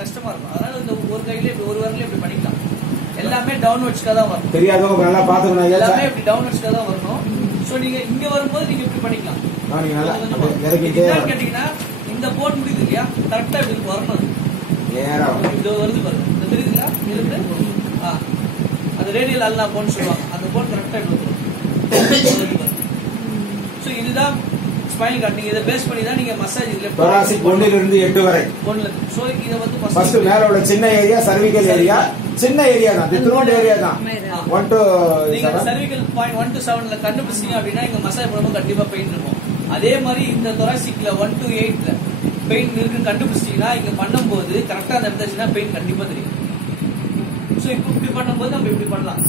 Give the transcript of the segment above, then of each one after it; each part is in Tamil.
கஷ்டமா இருக்கும். அதனால இந்த ஒரு கையில இப்படி ஒரு வரல இப்படி பண்ணிக்கலாம். எல்லாமே டவுன்வர்ட்ஸ்க்காக தான் வரும். தெரியாதவங்க நல்லா பாத்துக்கணும். எல்லாமே இப்படி டவுன்வர்ட்ஸ்க்காக தான் வரணும். சோ நீங்க இங்க வரும்போது நீங்க இப்படி பண்ணிக்கலாம். கேட்டீங்கன்னா இந்த போர்ட் முடியுது இல்லையா, கரெக்டா இப்படி வரணும். இது வருது பாருங்க, இந்த தெரியுதுங்களா, இருந்து அது ரேடியல் அல்லா போன்னு சொல்லுவாங்க. அந்த போர்ட் கரெக்டா இப்படி வரும். சோ இதுதான் ஸ்பைனல் கார்டு. நீங்க இதை பேஸ் பண்ணி தான் நீங்க மசாஜ் thoracic 1 இருந்து 8 வரை. சோ இத வந்து ஃபர்ஸ்ட் மேல உள்ள சின்ன ஏரியா cervical ஏரியா, சின்ன ஏரியா தான், throat ஏரியா தான். 1 to 7 நீங்க cervical point 1 to 7 ல கண்டுபிடிச்சீங்க அப்படினா இங்க மசாஜ் பண்ணும்போது கண்டிப்பா பெயின் இருக்கும். அதே மாதிரி இந்த thoracic-ல 1 to 8 ல பெயின் இருக்குன்னு கண்டுபிடிச்சீங்கன்னா இங்க பண்ணும்போது கரெக்டா அந்த இடத்துல பெயின் கண்டிப்பா தெரியும். சோ இப்படி பண்ணும்போது நம்ம இப்படி பண்ணலாம்.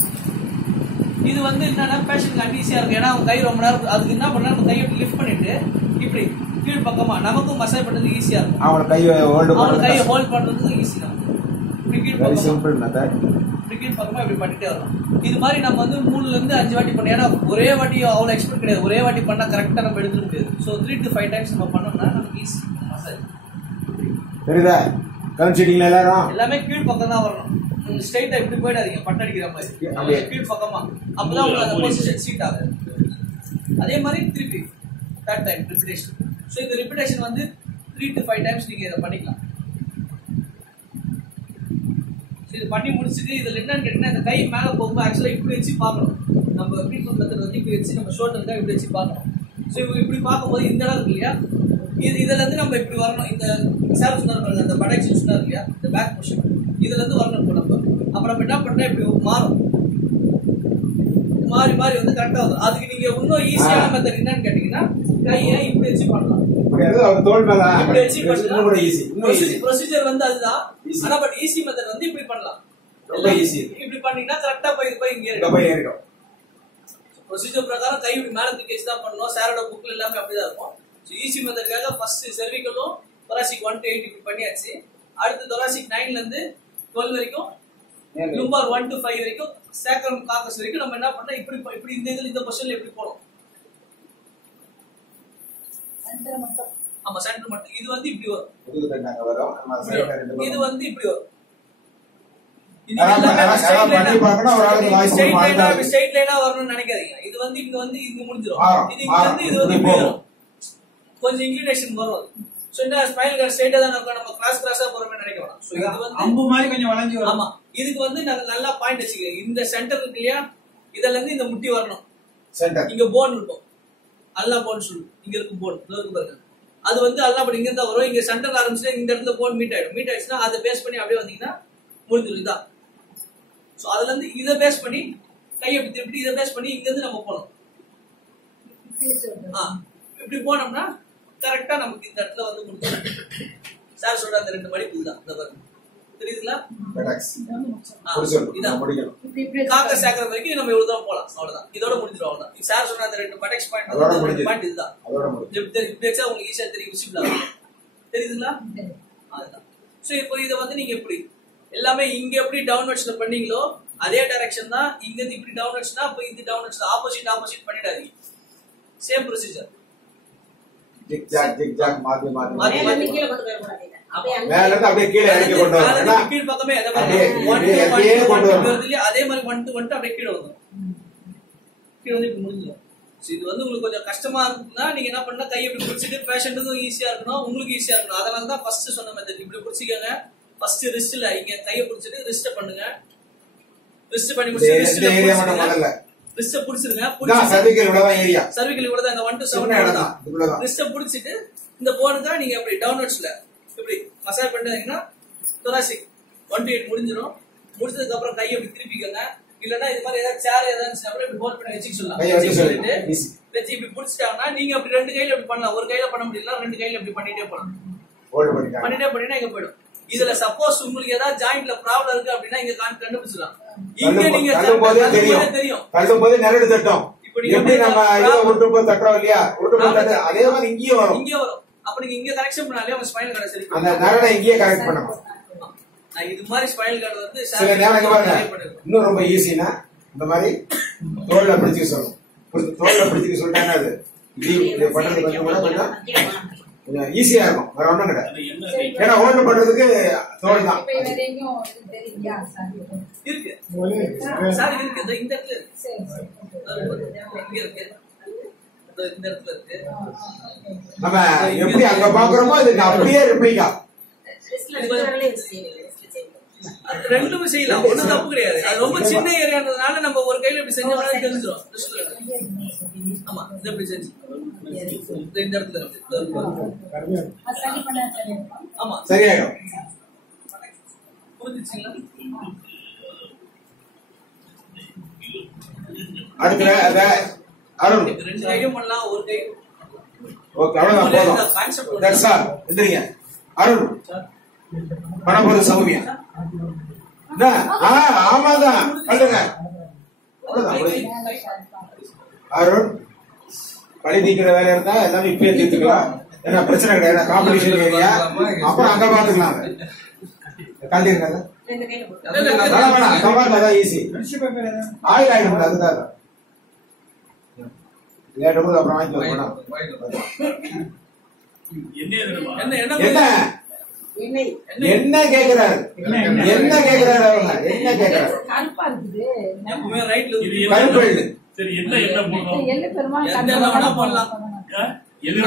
இது வந்து என்னன்னா பேஷண்ட் அன்ஈஸியா இருக்கும். ஏன்னா அவங்க கை ரொம்ப நேரம் அதுக்கு என்ன பண்ணா நம்ம கையை லிஃப்ட் பண்ணிட்டு இப்படி கீழ் பக்கமா நமக்கும் மசாஜ் பண்றது ஈஸியா இருக்கும். அவங்க கையை ஹோல்ட் பண்றதுக்கு ஈஸி தான். இப்படி கீழ் பக்கமா சிம்பிள் மெத்தட். இப்படி கீழ் பக்கமா இப்படி பண்ணிட்டே வரலாம். இது மாதிரி நம்ம வந்து 3ல இருந்து 5 வாட்டி பண்ணி, ஏன்னா ஒரே வாட்டி அவ்வளவு எக்ஸ்பெக்ட் கிடையாது. ஒரே வாட்டி பண்ணா கரெக்டா நம்ம எடுத்துக்க முடியாது. சோ 3 to 5 டைம்ஸ் நம்ம பண்ணோம்னா நமக்கு ஈஸி மசாஜ். தெரியுதா? கன்சிடிங்ல எல்லாமே கீழ் பக்கம் தான் வரணும். ஸ்ட்ரைட்டா இப்படி போயிடாதீங்க பட்டடிக்கிற மாதிரி. கீழ் பக்கமா அப்பதான் உங்களுக்கு அந்த பொசிஷன் சீட் ஆகுது. அதே மாதிரி திருப்பி தேர்ட் டைம் ரிப்பீட்டேஷன். சோ இந்த ரிப்பீட்டேஷன் வந்து 3 to 5 டைம்ஸ் நீங்க இதை பண்ணிக்கலாம். இது பண்ணி முடிச்சுட்டு இதுல என்னன்னு கேட்டீங்கன்னா இந்த கை மேல போகும்போது ஆக்சுவலா இப்படி வச்சு பார்க்கணும். நம்ம ட்ரீட்மெண்ட் மெத்தட் வந்து இப்படி வச்சு நம்ம ஷோல்டர் இப்படி வச்சு பார்க்கணும். சோ இப்படி பார்க்கும்போது இந்த இடம் இருக்கு இல்லையா, இதுல இருந்து நம்ம இப்படி வரணும். இந்த செல்ஃப் சொன்னாரு அந்த படைச்சு சொன்னாரு இல்லையா, இந்த பேக் பொசிஷன் இதுல இருந்து வரணும். இப்போ நம்ம அப்புறம் நம்ம என்ன பண்ணா இப்படி மாறும், மாறி மாறி வந்து கரெக்டா வரும். அதுக்கு நீங்க இன்னும் ஈஸியான மெத்தட் என்னன்னு கேட்டீங்கன்னா கையை இப்படி வச்சு பண்ணலாம். இப்படி வச்சு பண்ணலாம். ப்ரொசீஜர் வந்து அதுதான். ஆனா பட் ஈஸி மெத்தட் வந்து இப்படி பண்ணலாம். ரொம்ப ஈஸி. இப்படி பண்ணீங்கன்னா கரெக்டா போய் இங்க ஏறிடும். ப்ரொசீஜர் பிரகாரம் கை இப்படி மேல தூக்கி வச்சு தான் பண்ணணும். சாரோட புக்ல எல்லாமே அப்படிதான் இருக்கும். ஈஸி மெத்தட்காக ஃபர்ஸ்ட் செர்விக்கலும் thoracic 1 to 8 இப்படி பண்ணியாச்சு. அடுத்து thoracic 9ல இருந்து 12 வரைக்கும், lumbar 1 to 5 வரைக்கும், sacrum carpus வரைக்கும் நம்ம என்ன பண்ணா இப்படி இந்த பொசிஷன்ல எப்படி போறோம். ஆமா சென்டர் மட்டும். இது வந்து இப்படி வரும். இது வந்து இப்படி வரும். ஸ்ட்ரைட் லைனா வரணும்னு நினைக்காதீங்க. இது வந்து இங்க முடிஞ்சிடும். இது இங்க வந்து இது வந்து இப்படி வரும். கொஞ்சம் இன்க்ளினேஷன் வரும். சோ இந்த ஸ்பைனல் கார்டு ஸ்ட்ரைட்டா தான் இருக்கும். நம்ம கிராஸா போறோம்னு நினைக்க வேணாம். சோ இது வந்து அம்பு மாதிரி கொஞ்சம் வளைஞ்சு வரும். ஆமா, இதுக்கு வந்து நல்லா பாயிண்ட் வச்சுக்கங்க. இந்த சென்டர் இருக்கு இல்லையா, இதல இருந்து இந்த முட்டி வரணும். சென்டர் இங்க போன் இருக்கும், அல்லா போன் சொல்லுவோம். இங்க இருக்கும் போன் இருக்கு பாருங்க. அது வந்து அல்லா படி இங்க தான் வரும். இங்க சென்டர் ஆரம்பிச்சு இந்த இடத்துல போன் மீட் ஆயிடுச்சுன்னா அதை பேஸ் பண்ணி அப்படியே வந்தீங்கன்னா முடிஞ்சிடும். இதான். சோ அதுல இருந்து இதை பேஸ் பண்ணி கையை இப்படி திருப்பி இதை பேஸ் பண்ணி இங்க இருந்து நம்ம போனோம். இப்படி போனோம்னா கரெக்டா நமக்கு இந்த இடத்துல வந்து முடிஞ்சிடும். சார் சொல்ற அந்த 2 மடிப்பு தான். இந்த பாருங்க, தெரியுதுங்களா? காக்க சேக்கரம் வரைக்கும் நம்ம இவ்வளவு தான் போலாம். அவ்வளவுதான். இதோட முடிஞ்சிடும். அவ்வளவுதான். சார் சொன்ன அந்த 2 பட்டெக்ஸ் பாயிண்ட் இதுதான். இப்படி வச்சா உங்களுக்கு ஈஸியா தெரியும், விசிபிளா இருக்கும். தெரியுதுங்களா? அதுதான். சோ இப்போ இதை வந்து நீங்க எப்படி எல்லாமே இங்க எப்படி டவுன்வர்ட்ஸ்ல பண்ணீங்களோ அதே டைரக்ஷன் தான். இங்க இருந்து இப்படி டவுன்வர்ட்ஸ்னா அப்ப இது டவுன்வர்ட்ஸ் ஆப்போசிட் பண்ணிடாதீங்க. Same procedure. ஜிக்ஜாக் மாத்தி கீழ கொண்டு போறாதீங்க. மேல இருந்து அப்படியே கீழ இறக்கி கொண்டு வரணும். கீழ பக்கமே அதே மாதிரி 1 to 1 அதே மாதிரி 1 to 1 அப்படியே கீழ வந்துரும். கீழ வந்து இப்படி முடிஞ்சிடும். இது வந்து உங்களுக்கு கொஞ்சம் கஷ்டமா இருக்குன்னா நீங்க என்ன பண்ணா கையை இப்படி பிடிச்சிட்டு பேஷண்ட்டுக்கும் ஈஸியா இருக்கணும், உங்களுக்கு ஈஸியா இருக்கணும். அதனால தான் ஃபர்ஸ்ட் சொன்ன மெத்தட் இப்படி பிடிச்சிக்கங்க. ஃபர்ஸ்ட் ரிஸ்ட்ல இங்க கையை பிடிச்சிட்டு ரிஸ்ட் பண்ணுங்க. ரிஸ்ட் பண்ணி முடிச்சிட்டு ரிஸ்ட் புடிச்சிருங்க. சர்விக்கல் இவ்வளவுதான் ஏரியா. சர்விக்கல் இவ்வளவுதான். இந்த 1 to 7 இவ்வளவுதான். ரிஸ்ட் புடிச்சிட்டு இந்த போனுக்கு நீங்க அப்படி டவுன்வர்ட்ஸ்ல இப்படி மசாஜ் பண்ணிட்டீங்கன்னா thoracic 1 to 8 முடிஞ்சிடும். முடிச்சதுக்கு அப்புறம் கையை இப்படி திருப்பிக்கங்க. இல்லன்னா இது மாதிரி ஏதாவது சேர் ஏதாவது அப்படியே இப்படி ஹோல்ட் பண்ணி வச்சுக்க சொல்லலாம். வச்சு இப்படி புடிச்சிட்டாங்கன்னா நீங்க அப்படி 2 கையில இப்படி பண்ணலாம். ஒரு கையில பண்ண முடியல, 2 கையில இப்படி பண்ணிட்டே போலாம். பண்ணிட்டே இங்க போயிடும். இதுல சப்போஸ் உங்களுக்கு ஏதாவது ஜாயிண்ட்ல ப்ராப்ளம் இருக்கு அப்படின்னா இங்க கண்டுபிடிச்சிடலாம். இங்க நீங்க தெரியும் தள்ளும்போது நரடு தட்டும். எப்படி நம்ம இத ஒட்டுப்போ தட்டறோம் இல்லையா, ஒட்டுப்போ தட்ட அதே மாதிரி இங்கே வரும். அப்ப நீங்க இங்க கரெக்ஷன் பண்ணாலே உங்க ஸ்பைனல் கார்டு சரி. அந்த நரடை இங்கே கரெக்ட் பண்ணணும். இது மாதிரி ஸ்பைனல் கார்டு வந்து சில நேரங்க பாருங்க இன்னும் ரொம்ப ஈஸினா இந்த மாதிரி தோல்ல பிடிச்சு சொல்லணும். தோல்ல பிடிச்சு சொல்லிட்டாங்க. அது இது பண்றது கொஞ்சம் ஈஸியா இருக்கும், வேற ஒண்ணும் கிடையாது. ஏன்னா ஹோல்டு பண்றதுக்கு தோல் தான் இருக்கு சார், இருக்கு இந்த இடத்துல இருக்கு, இந்த இடத்துல இருக்கு. நம்ம எப்படி அங்க பாக்குறோமோ அதுக்கு அப்படியே ரெப்ளிகா ரெண்டுமே செய்யலாம், ஒண்ணும் தப்பு கிடையாது. அது ரொம்ப சின்ன ஏரியான்றதுனால நம்ம ஒரு கையில இப்படி செஞ்சோம்னா தெரிஞ்சிடும். ஆமா, இது எப்படி செஞ்சு இந்த இடத்துல இருக்கு. ஆமா சரியாயிடும். புரிஞ்சுச்சுங்களா? அடுத்த அருண் ரெண்டு கையும் பண்ணலாம், ஒரு கை. ஓகே, அவ்வளவுதான் போதும். That's all. எந்திரிங்க அருண். பண்ண போது சௌமியா. ஆமாதான் பண்ணுங்க. அருண் பழி தீக்கிற வேலை இருந்தா எல்லாமே இப்பயே தீர்த்துக்கலாம். ஏன்னா பிரச்சனை கிடையாது, காம்படிஷன் ஏரியா. அப்புறம் அங்க பாத்துக்கலாம். காட்டிருக்காங்க ஈஸி. ஆயில் ஆயிடும், அதுதான் அப்புறம் வாங்கிக்கலாம். என்ன கேக்குறாரு, என்ன கேக்குறாரு அவங்க, என்ன கேக்குறாரு? கருப்பு எள்ளு. சரி, என்ன என்ன போடணும்? போடலாம். எந்த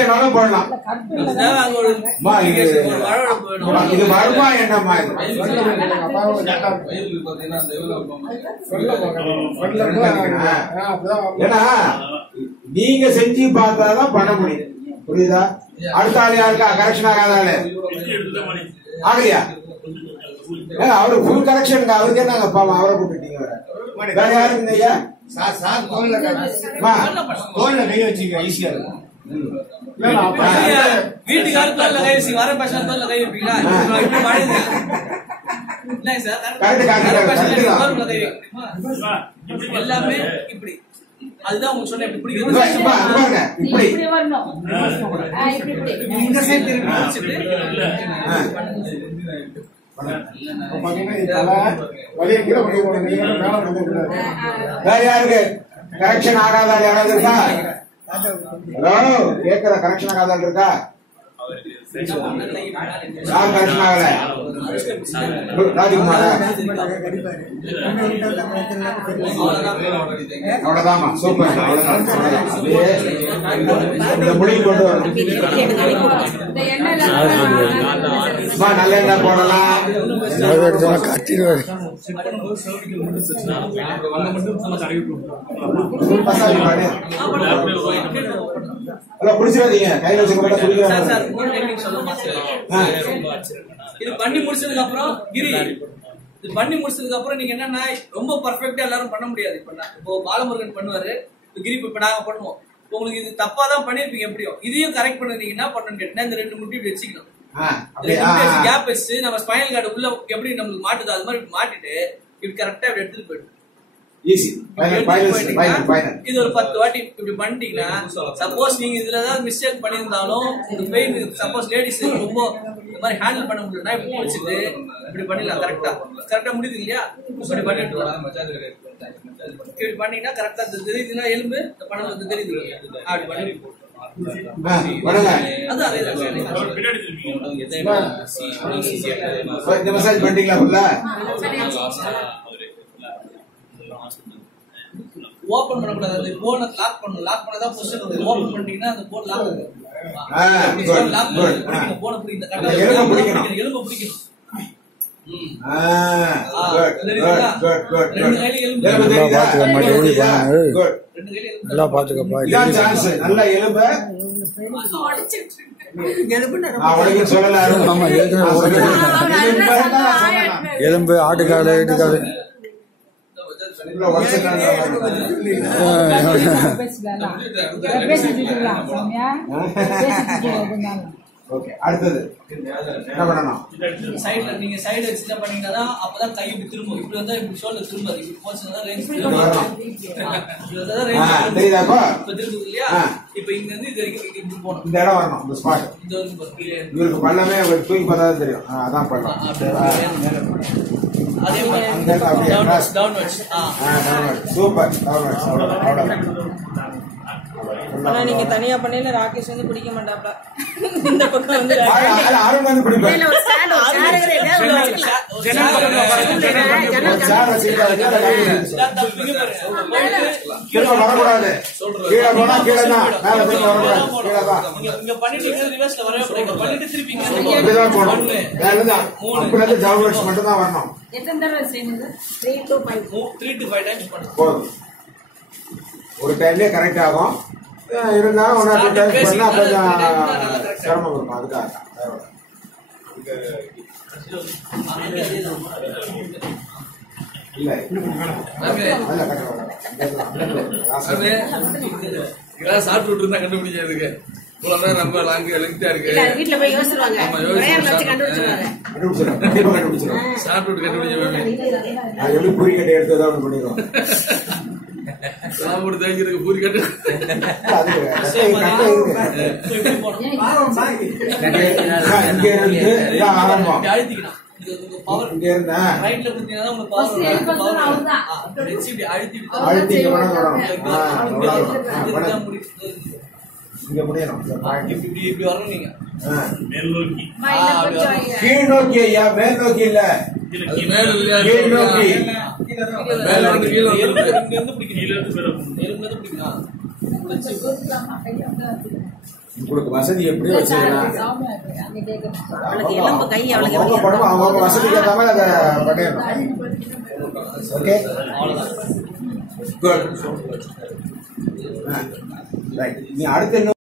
எண்ணெய் போடலாம். இது வருமா என்னம்மா? ஏன்னா நீங்க செஞ்சு பார்த்தாதான் பண்ண முடியும். புரியுதா? அடுத்த ஆள் யாருக்கா கரெக்ஷன் ஆகாதாலே ஆகலையா? அவரு ஃபுல் கரெக்ஷனுக்கு அவருக்கே நாங்க பாவம் அவரை கூப்பிட்டீங்க. வேற யாருக்கு ஐயா? தோல்ல கை வச்சுக்க, ஈஸியா இருக்கும். வீட்டுக்காரர் தோல்ல கை வச்சு வர பசங்க தோல்ல கை வைப்பீங்களா? எல்லாமே இப்படி. அதுதான் உங்களுக்கு சொன்ன இப்படி பிடிக்கிறது. வேற யாருக்கு கரெக்ஷன் ஆகாதால் யாராவது இருக்கா? கேட்கிற கரெக்ஷன் ஆகாதால் இருக்கா? யார் கரெக்ஷன் ஆகல? ராஜ்குமாரா? அவ்வளவுதாமா, சூப்பர். இந்த முடிவு கொண்டு வரும். நல்ல எண்ணெய் போடலாம். குடிச்சிடாதீங்க, கையில வச்சுக்க. இது பண்ணி முடிச்சதுக்கு அப்புறம் கிரி, இது பண்ணி முடிச்சதுக்கு அப்புறம் நீங்க என்னன்னா ரொம்ப பர்ஃபெக்டா எல்லாரும் பண்ண முடியாது. இப்போ பாலமுருகன் பண்ணுவாரு, கிரி இப்ப நாங்க பண்ணுவோம். உங்களுக்கு இது தப்பா தான் பண்ணிருப்பீங்க. எப்படியும் இதையும் கரெக்ட் பண்ணீங்க. என்ன பண்ணணும்னு கேட்டீங்கன்னா இந்த ரெண்டு முட்டி வச்சுக்கணும். கேப் வச்சு நம்ம ஸ்பைனல் கார்டு உள்ள எப்படி நம்மளுக்கு மாட்டுதோ அது மாதிரி மாட்டிட்டு இப்படி கரெக்டா இப்படி எடுத்துட்டு போயிடும். இது ஒரு 10 வாட்டி இப்படி பண்ணிட்டீங்கன்னா, சப்போஸ் நீங்க இதுல ஏதாவது மிஸ்டேக் பண்ணியிருந்தாலும் உங்க பெயின், சப்போஸ் லேடிஸ் ரொம்ப இந்த மாதிரி ஹேண்டில் பண்ண முடியலன்னா இப்படி வச்சுட்டு இப்படி பண்ணிடலாம். கரெக்டா முடியுது இல்லையா? இப்படி பண்ணிட்டு இப்படி பண்ணீங்கன்னா கரெக்டா தெரியுதுன்னா எலும்பு பணம் தெரியுது. அப்படி பண்ணி மசாஜ் பண்ணிட்டீங்களா? ஓபன் பண்ணக்கூடாது, அந்த போனை லாக் பண்ணணும். லாக் பண்ணதான் பொசிஷன் வரும். ஓபன் பண்ணிட்டீங்கன்னா அந்த போன் லாக் ஆகும். போனை பிடிக்கணும், எலும்பு பிடிக்கணும். நல்லா பாத்துக்கப்பா. நல்ல எலும்பு எலும்பு ஆட்டுக்காடு இட்டுக்காடு அடுத்தது என்ன பண்ணணும்? சைடுல நீங்க சைடு வச்சு பண்ணீங்கன்னா அப்பதான் கை இப்படி திரும்பும். இப்படி வந்தா இப்படி ஷோல்டர் திரும்பாது. இப்படி போச்சுன்னா ரேஞ்ச் திரும்புது இல்லையா? இப்ப இங்க இருந்து இது வரைக்கும் இப்படி போகணும். இந்த இடம் வரணும், இந்த ஸ்பாட். இவருக்கு பள்ளமே தூக்கி பார்த்தா தெரியும். அதான் பண்ணலாம். அதே மாதிரி அங்க அப்படியே டவுன்வர்ட்ஸ் சூப்பர் டவுன்வர்ட்ஸ் அவ்வளவுதான். ஆனா நீங்க தனியா பண்ணல ராகேஷ் வந்து பிடிக்க மாட்டாப்ல. இந்த பக்கம் வந்து அருண் வந்து பிடிப்பாரு. கீழே வரக்கூடாது. கீழே போனா கீழே தான், மேல திரும்ப வரக்கூடாது. கீழே தான் இங்க பண்ணிட்டு ரிவர்ஸ்ல வரவே கூடாது. பண்ணிட்டு திருப்பி இப்படிதான் போகணும். மேல தான் அப்படியே டவுன்வர்ட்ஸ் மட்டும் தான் வரணும். எத்தனை தடவை செய்யுங்க? 3 to 5 டைம்ஸ் பண்ணுங்க. போதும். ஒரு டைம்லயே கரெக்ட் ஆகும். இருந்தா ஒன்னா 2 டைம்ஸ் பண்ணா கொஞ்சம் சிரமம் இருக்கும். அதுக்காக இல்ல சாப்பிட்டு இருந்தா கண்டுபிடிச்சதுக்கு ரொம்ப லெங்க்தா இருக்கு. வீட்டுல போய் யோசிச்சுவாங்க. சாப்பிட்டு கண்டுபிடிச்ச எப்படி பூரி கட்டை எடுத்ததான் பண்ணிடுவோம். சாப்பிட்டு தேய்க்கிறதுக்கு பூரி கட்டு ஆரம்பம் அழுத்திக்கலாம். இங்க இருந்தா ரைட்ல குத்தினா உங்க பவர் அழுத்தி இங்க முடியணும். இப்படி வரணும் நீங்க. கீழ் நோக்கி ஐயா, மேல் நோக்கி இல்ல, கீழ் நோக்கி. உங்களுக்கு வசதி எப்படி வச்சுக்கலாம், அவங்க வசதிக்கு ஏற்ற மாதிரி அதை பண்ணிடணும். Okay, good. நீ அடுத்து